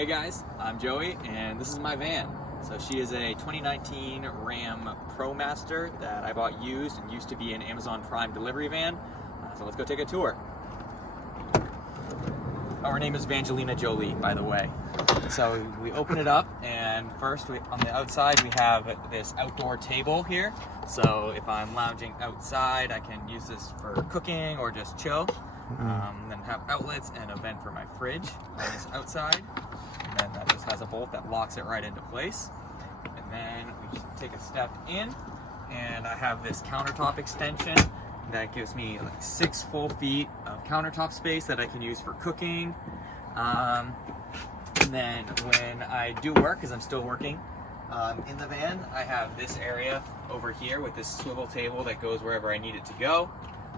Hey guys, I'm Joey and this is my van. So she is a 2019 Ram Promaster that I bought used and used to be an Amazon Prime delivery van. So let's go take a tour. Her name is Vangelina Jolie, by the way. So we open it up and first on the outside we have this outdoor table here. So if I'm lounging outside, I can use this for cooking or just chill. Then have outlets and a vent for my fridge on this outside. And then that just has a bolt that locks it right into place. And then we just take a step in and I have this countertop extension that gives me like 6 full feet of countertop space that I can use for cooking. And then when I do work, because I'm still working in the van, I have this area over here with this swivel table that goes wherever I need it to go,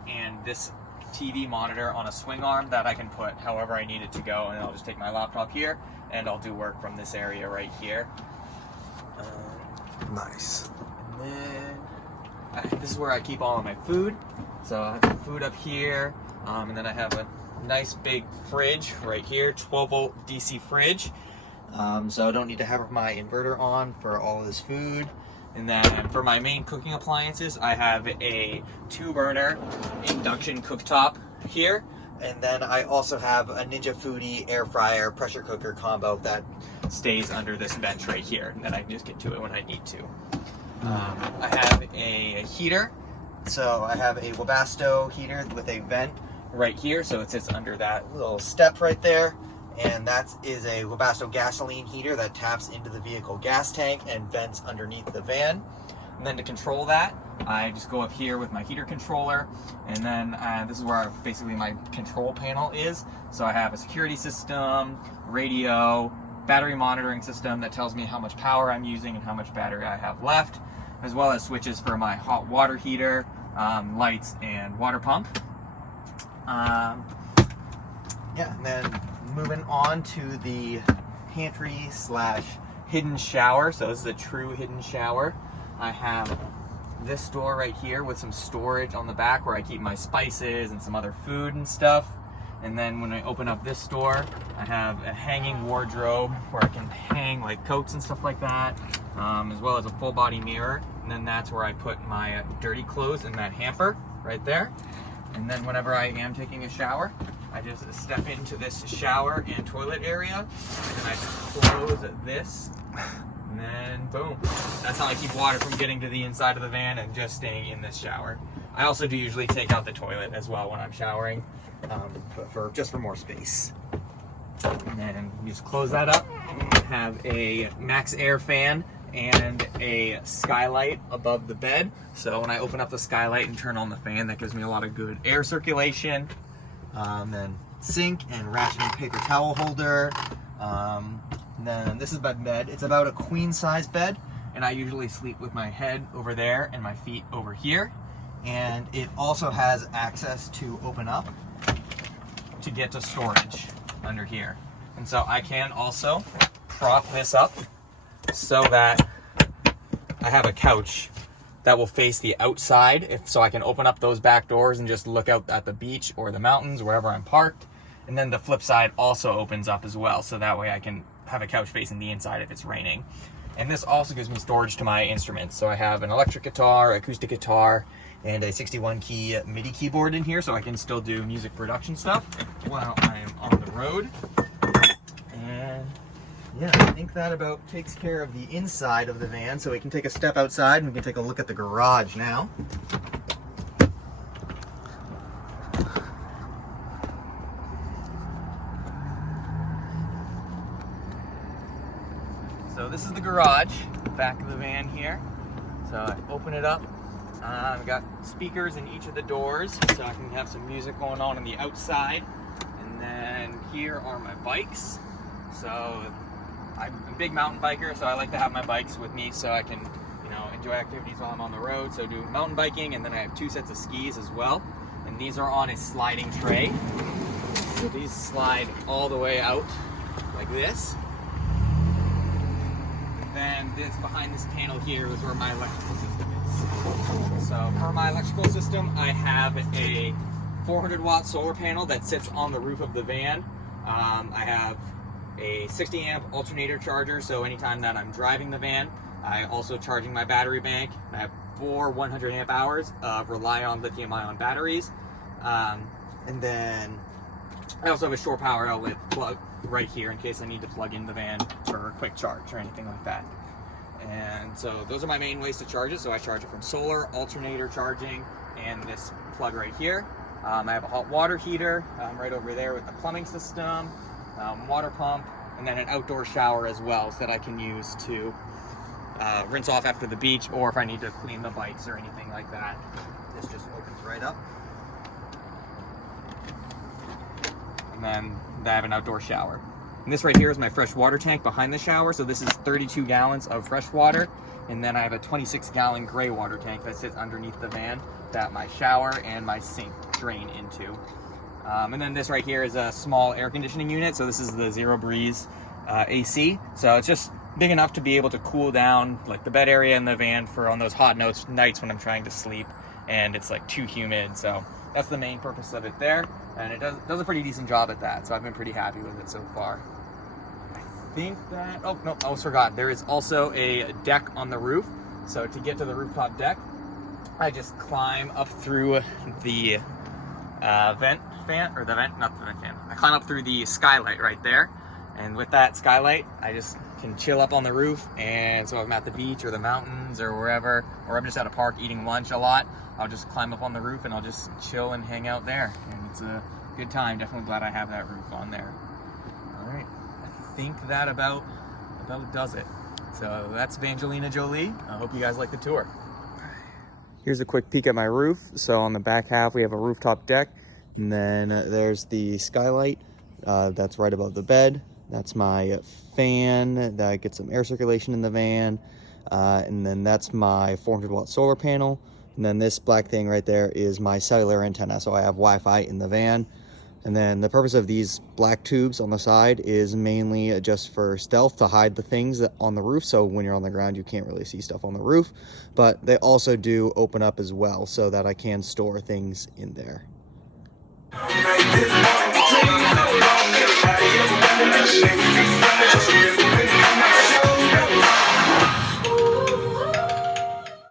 and this TV monitor on a swing arm that I can put however I need it to go, and I'll just take my laptop here and I'll do work from this area right here. Nice. And then this is where I keep all of my food. So I have food up here, and then I have a nice big fridge right here, 12 volt DC fridge. So I don't need to have my inverter on for all of this food. And then for my main cooking appliances, I have a 2-burner induction cooktop here. And then I also have a Ninja Foodie air fryer pressure cooker combo that stays under this bench right here. And then I can just get to it when I need to. I have a heater. So I have a Webasto heater with a vent right here. So it sits under that little step right there. And that is a Webasto gasoline heater that taps into the vehicle gas tank and vents underneath the van. And then to control that, I just go up here with my heater controller, and then this is where basically my control panel is. So I have a security system, radio, battery monitoring system that tells me how much power I'm using and how much battery I have left, as well as switches for my hot water heater, lights, and water pump. And then moving on to the pantry slash hidden shower. So this is a true hidden shower. I have this door right here with some storage on the back where I keep my spices and some other food and stuff. And then when I open up this door, I have a hanging wardrobe where I can hang like coats and stuff like that, as well as a full body mirror. And then that's where I put my dirty clothes in that hamper right there. And then whenever I am taking a shower, I just step into this shower and toilet area, and I just close this, and then boom. That's how I keep water from getting to the inside of the van and just staying in this shower. I also do usually take out the toilet as well when I'm showering, but just for more space. And then you just close that up. Have a max air fan and a skylight above the bed. So when I open up the skylight and turn on the fan, that gives me a lot of good air circulation. Then sink and rationing paper towel holder. And then this is my bed. It's about a queen size bed, and I usually sleep with my head over there and my feet over here. And it also has access to open up to get to storage under here. And so I can also prop this up so that I have a couch that will face the outside, so I can open up those back doors and just look out at the beach or the mountains, wherever I'm parked. And then the flip side also opens up as well, so that way I can have a couch facing the inside if it's raining. And this also gives me storage to my instruments. So I have an electric guitar, acoustic guitar, and a 61 key MIDI keyboard in here, so I can still do music production stuff while I am on the road. And yeah, I think that about takes care of the inside of the van, so we can take a step outside and we can take a look at the garage now. So this is the garage, back of the van here. So I open it up. I've got speakers in each of the doors, so I can have some music going on the outside. And then here are my bikes. So I'm a big mountain biker, so I like to have my bikes with me so I can, enjoy activities while I'm on the road. So do mountain biking, and then I have 2 sets of skis as well. And these are on a sliding tray. So these slide all the way out like this. Then this behind this panel here is where my electrical system is. So for my electrical system, I have a 400 watt solar panel that sits on the roof of the van. I have a 60 amp alternator charger, so anytime that I'm driving the van, I also charging my battery bank. I have 4 100 amp hours of Rely-On lithium-ion batteries. And then I also have a shore power outlet plug right here in case I need to plug in the van for a quick charge or anything like that. And so those are my main ways to charge it. So I charge it from solar, alternator charging, and this plug right here. I have a hot water heater right over there with the plumbing system, water pump, and then an outdoor shower as well, so that I can use to rinse off after the beach, or if I need to clean the bikes or anything like that. This just opens right up. And then I have an outdoor shower. And this right here is my fresh water tank behind the shower. So this is 32 gallons of fresh water. And then I have a 26-gallon gray water tank that sits underneath the van that my shower and my sink drain into. And then this right here is a small air conditioning unit. So this is the Zero Breeze AC. So it's just big enough to be able to cool down like the bed area in the van for on those hot nights when I'm trying to sleep and it's like too humid. So that's the main purpose of it there. And it does a pretty decent job at that. So I've been pretty happy with it so far. I think that, oh no, I almost forgot. There is also a deck on the roof. So to get to the rooftop deck, I just climb up through the I climb up through the skylight right there. And with that skylight, I just can chill up on the roof. And so if I'm at the beach or the mountains or wherever, or I'm just at a park eating lunch a lot, I'll just climb up on the roof and I'll just chill and hang out there. And it's a good time. Definitely glad I have that roof on there. All right, I think that about does it. So that's Evangelina Jolie. I hope you guys like the tour. Here's a quick peek at my roof. So on the back half, we have a rooftop deck. And then there's the skylight that's right above the bed. That's my fan that gets some air circulation in the van. And then that's my 400-watt solar panel. And then this black thing right there is my cellular antenna. So I have Wi-Fi in the van. And then the purpose of these black tubes on the side is mainly just for stealth, to hide the things on the roof. So when you're on the ground, you can't really see stuff on the roof. But they also do open up as well so that I can store things in there.